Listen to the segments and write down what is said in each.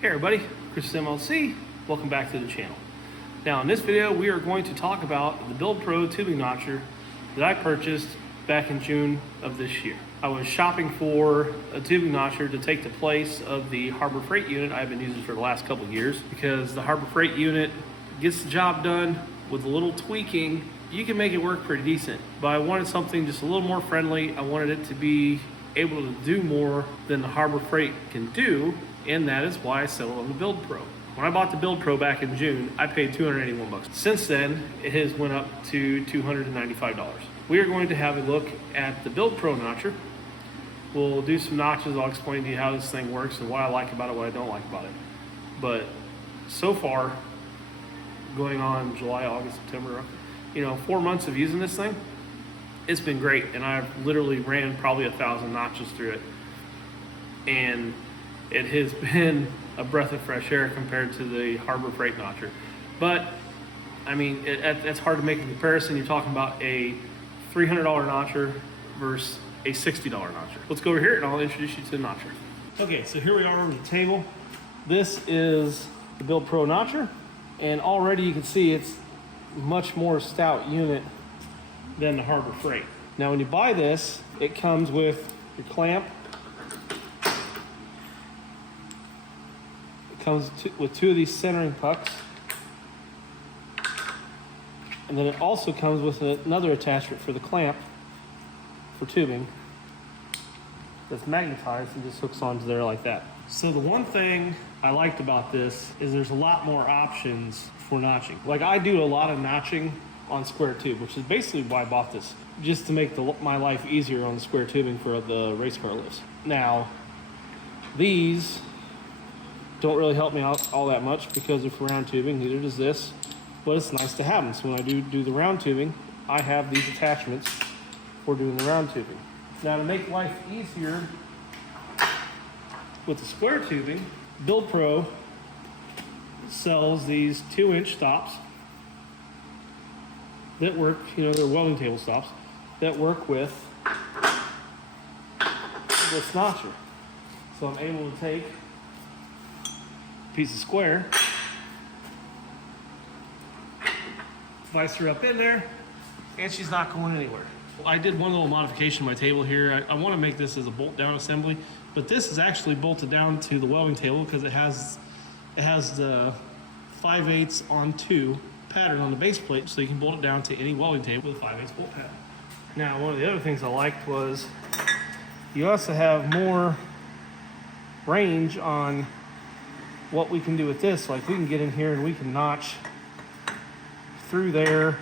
Hey everybody, Chris MLC. Welcome back to the channel. Now in this video we are going to talk about the BuildPro tubing notcher that I purchased back in June of this year. I was shopping for a tubing notcher to take the place of the Harbor Freight unit I've been using for the last couple of years, because the Harbor Freight unit gets the job done with a little tweaking. You can make it work pretty decent, but I wanted something just a little more friendly. I wanted it to be able to do more than the Harbor Freight can do, and that is why I settled on the BuildPro. When I bought the BuildPro back in June, I paid $281. Since then, it has went up to $295. We are going to have a look at the BuildPro notcher. We'll do some notches. I'll explain to you how this thing works and what I like about it, what I don't like about it. But so far, going on July, August, September, 4 months of using this thing, it's been great. And I've literally ran probably 1,000 notches through it. And it has been a breath of fresh air compared to the Harbor Freight notcher. But, I mean, it's hard to make a comparison. You're talking about a $300 notcher versus a $60 notcher. Let's go over here and I'll introduce you to the notcher. Okay, so here we are on the table. This is the BuildPro notcher, and already you can see it's much more stout unit than the Harbor Freight. Now when you buy this, it comes with your clamp. It comes with 2 of these centering pucks. And then it also comes with another attachment for the clamp for tubing that's magnetized and just hooks onto there like that. So the one thing I liked about this is there's a lot more options for notching. Like, I do a lot of notching on square tube, which is basically why I bought this, just to make my life easier on the square tubing for the race car lifts. Now, these don't really help me out all that much because of round tubing, neither does this, but it's nice to have them. So when I do the round tubing, I have these attachments for doing the round tubing. Now, to make life easier with the square tubing, BuildPro sells these 2-inch stops that work, they're welding table stops that work with this notcher. So I'm able to take a piece of square, vise her up in there, and she's not going anywhere. I did one little modification to my table here. I want to make this as a bolt down assembly, but this is actually bolted down to the welding table because it has the 5/8 on 2 pattern on the base plate, so you can bolt it down to any welding table with a 5/8 bolt pattern. Now, one of the other things I liked was you also have more range on what we can do with this. Like, we can get in here and we can notch through there.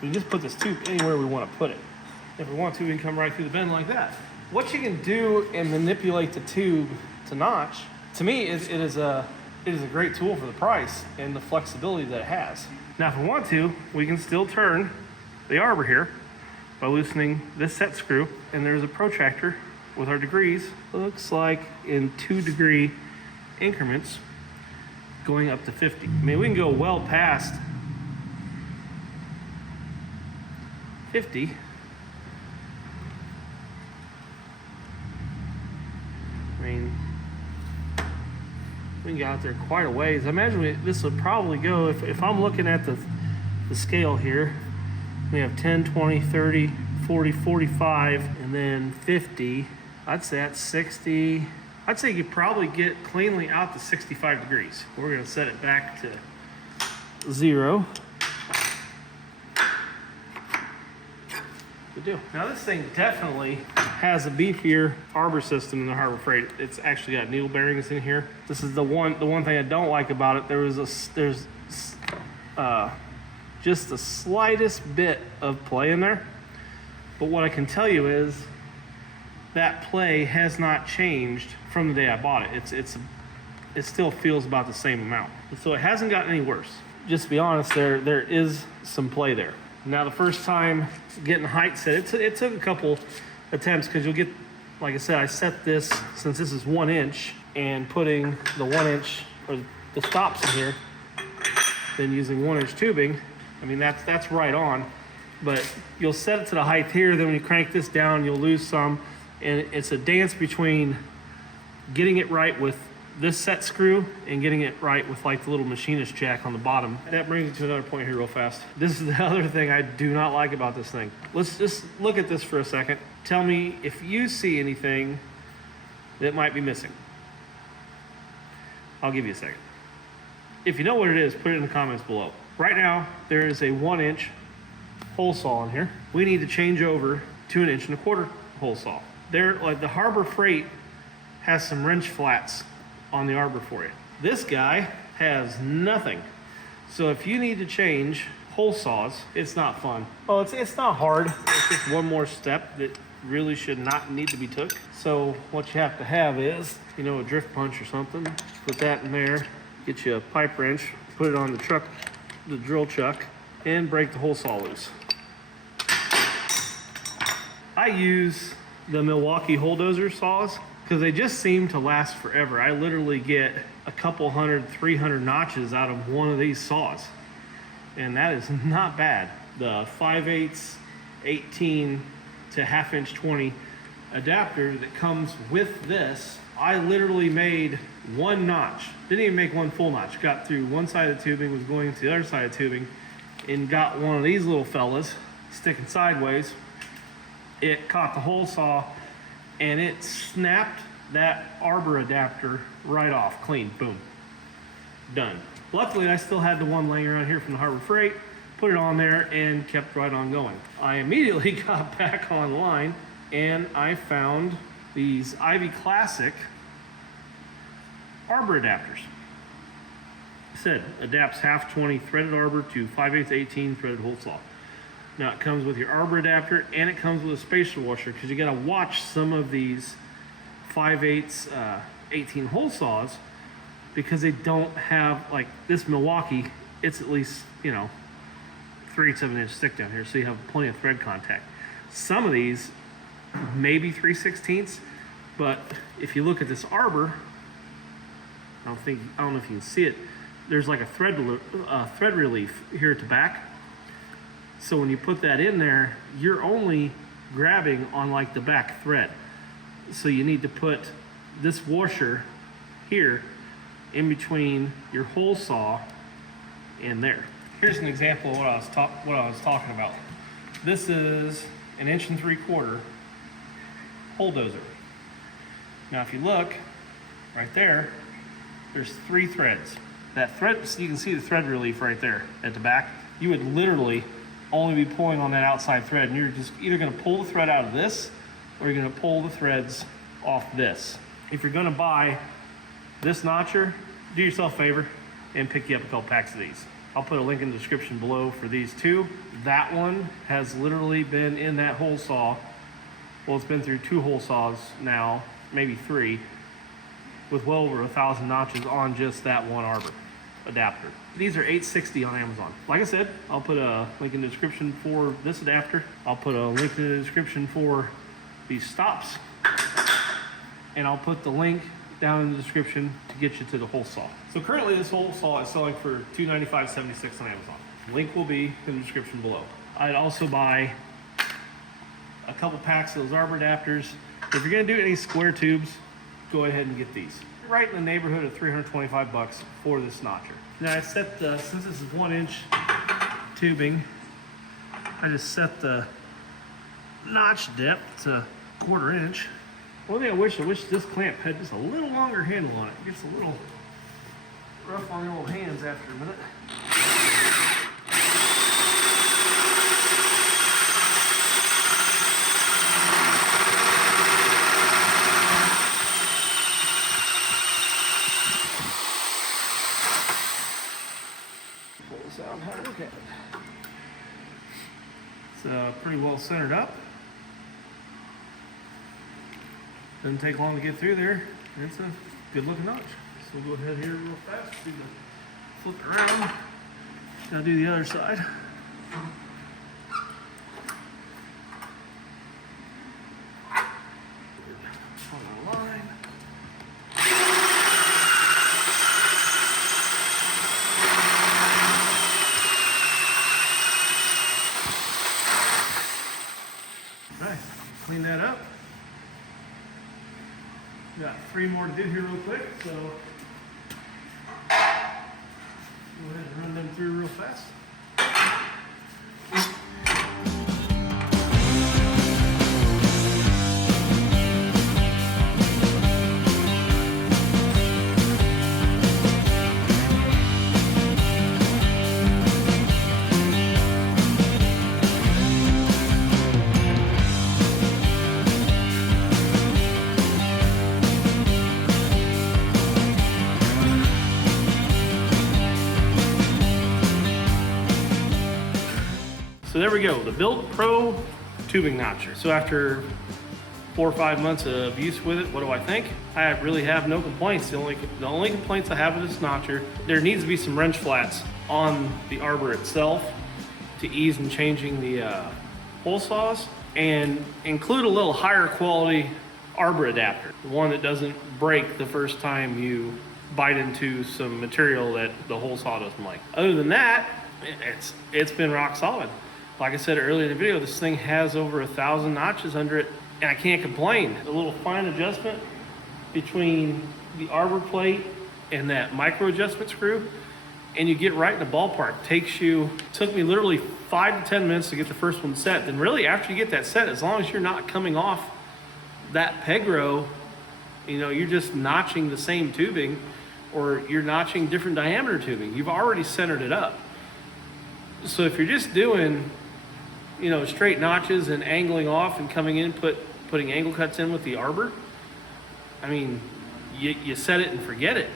We can just put this tube anywhere we want to put it. If we want to, we can come right through the bend like that. What you can do and manipulate the tube to notch, to me, it is a great tool for the price and the flexibility that it has. Now, if we want to, we can still turn the Arbor here by loosening this set screw, and there's a protractor with our degrees. It looks like in 2-degree increments going up to 50. I mean, we can go well past 50. I mean, we can get out there quite a ways. I imagine this would probably go, if I'm looking at the scale here, we have 10, 20, 30, 40, 45, and then 50. I'd say that's 60. I'd say you could probably get cleanly out to 65 degrees. We're gonna set it back to 0. Good deal. Now, this thing definitely has a beefier Arbor system than the Harbor Freight. It's actually got needle bearings in here. This is the one thing I don't like about it. There's just the slightest bit of play in there. But what I can tell you is that play has not changed from the day I bought it. It still feels about the same amount. So it hasn't gotten any worse. Just to be honest, there is some play there. Now, the first time getting height set, it took a couple attempts, because you'll get, like I said, I set this, since this is 1 inch, and putting the 1 inch, or the stops in here, then using 1 inch tubing, I mean, that's right on. But you'll set it to the height here, then when you crank this down, you'll lose some, And it's a dance between getting it right with this set screw and getting it right with like the little machinist jack on the bottom. That brings me to another point here real fast. This is the other thing I do not like about this thing. Let's just look at this for a second. Tell me if you see anything that might be missing. I'll give you a second. If you know what it is, put it in the comments below. Right now, there is a 1-inch hole saw in here. We need to change over to an 1.25 inch hole saw. There, like the Harbor Freight has some wrench flats on the Arbor for you. This guy has nothing. So if you need to change hole saws, it's not fun. Oh, it's not hard. It's just one more step that really should not need to be took. So what you have to have is, you know, a drift punch or something. Put that in there, get you a pipe wrench, put it on the truck, the drill chuck, and break the hole saw loose. I use the Milwaukee hole dozer saws because they just seem to last forever. I literally get a couple 100, 300 notches out of one of these saws. And that is not bad. The 5/8, 18 to 1/2 inch 20 adapter that comes with this, I literally made one notch. Didn't even make one full notch. Got through one side of the tubing, was going to the other side of the tubing, and got one of these little fellas sticking sideways. It caught the hole saw and it snapped that Arbor adapter right off, clean, boom, done. Luckily, I still had the one laying around here from the Harbor Freight, put it on there and kept right on going. I immediately got back online and I found these Ivy Classic Arbor adapters. It said adapts 1/2 threaded Arbor to 5/8 18 threaded hole saw. Now it comes with your Arbor adapter and it comes with a spacer washer because you got to watch some of these 5/8 18 hole saws because they don't have, like this Milwaukee, it's at least, you know, 3/7 inch thick down here, so you have plenty of thread contact. Some of these maybe 3/16, but if you look at this Arbor, I don't know if you can see it, there's like a thread relief here at the back. So when you put that in there, you're only grabbing on like the back thread. So you need to put this washer here in between your hole saw and there. Here's an example of what I was talking about. This is an 1.75 inch hole dozer. Now if you look right there, there's 3 threads. That thread, so you can see the thread relief right there at the back. You would literally only be pulling on that outside thread, and you're just either going to pull the thread out of this or you're going to pull the threads off this. If you're going to buy this notcher, do yourself a favor and pick you up a couple packs of these. I'll put a link in the description below for these two. That one has literally been in that hole saw. Well, it's been through 2 hole saws now, maybe 3, with well over 1,000 notches on just that one Arbor adapter. These are $8.60 on Amazon. Like I said, I'll put a link in the description for this adapter. I'll put a link in the description for these stops. And I'll put the link down in the description to get you to the hole saw. So currently this hole saw is selling for $295.76 on Amazon. Link will be in the description below. I'd also buy a couple packs of those Arbor adapters. If you're gonna do any square tubes, go ahead and get these. Right in the neighborhood of $325 for this notcher. Now I set the, since this is 1-inch tubing, I just set the notch depth to 1/4 inch. One thing I wish this clamp had just a little longer handle on it. It gets a little rough on the old hands after a minute. Pull this out and have a look at it. It's pretty well centered up. Doesn't take long to get through there. It's a good looking notch. So we'll go ahead here real fast, do the flip it around. Gotta do the other side. On the line. All right, clean that up. Got 3 more to do here real quick, so go ahead and run them through real fast. So there we go, the BuildPro tubing notcher. So after 4 or 5 months of use with it, what do I think? I really have no complaints. The only complaints I have with this notcher, there needs to be some wrench flats on the Arbor itself to ease in changing the hole saws, and include a little higher quality Arbor adapter, one that doesn't break the first time you bite into some material that the hole saw doesn't like. Other than that, it's been rock solid. Like I said earlier in the video, this thing has over 1,000 notches under it, and I can't complain. A little fine adjustment between the Arbor plate and that micro adjustment screw, and you get right in the ballpark. Took me literally 5 to 10 minutes to get the first one set. Then really after you get that set, as long as you're not coming off that peg row, you know, you're just notching the same tubing, or you're notching different diameter tubing. You've already centered it up. So if you're just doing, you know, straight notches and angling off and coming in, putting angle cuts in with the Arbor, I mean, you set it and forget it.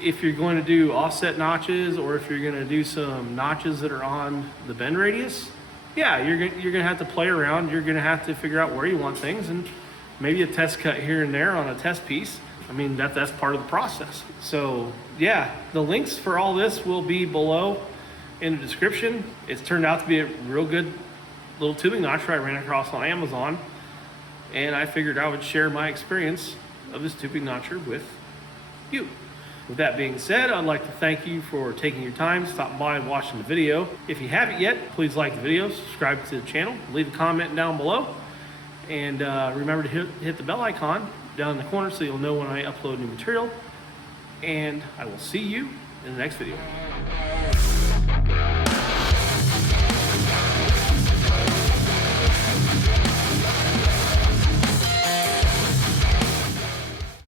If you're going to do offset notches, or if you're going to do some notches that are on the bend radius, yeah, you're going to have to play around. You're going to have to figure out where you want things, and maybe a test cut here and there on a test piece. I mean, that's part of the process. So yeah, the links for all this will be below in the description. It's turned out to be a real good little tubing notcher I ran across on Amazon, and I figured I would share my experience of this tubing notcher with you. With that being said, I'd like to thank you for taking your time, stopping by and watching the video. If you haven't yet, please like the video, subscribe to the channel, leave a comment down below, and remember to hit the bell icon down in the corner so you'll know when I upload new material. And I will see you in the next video.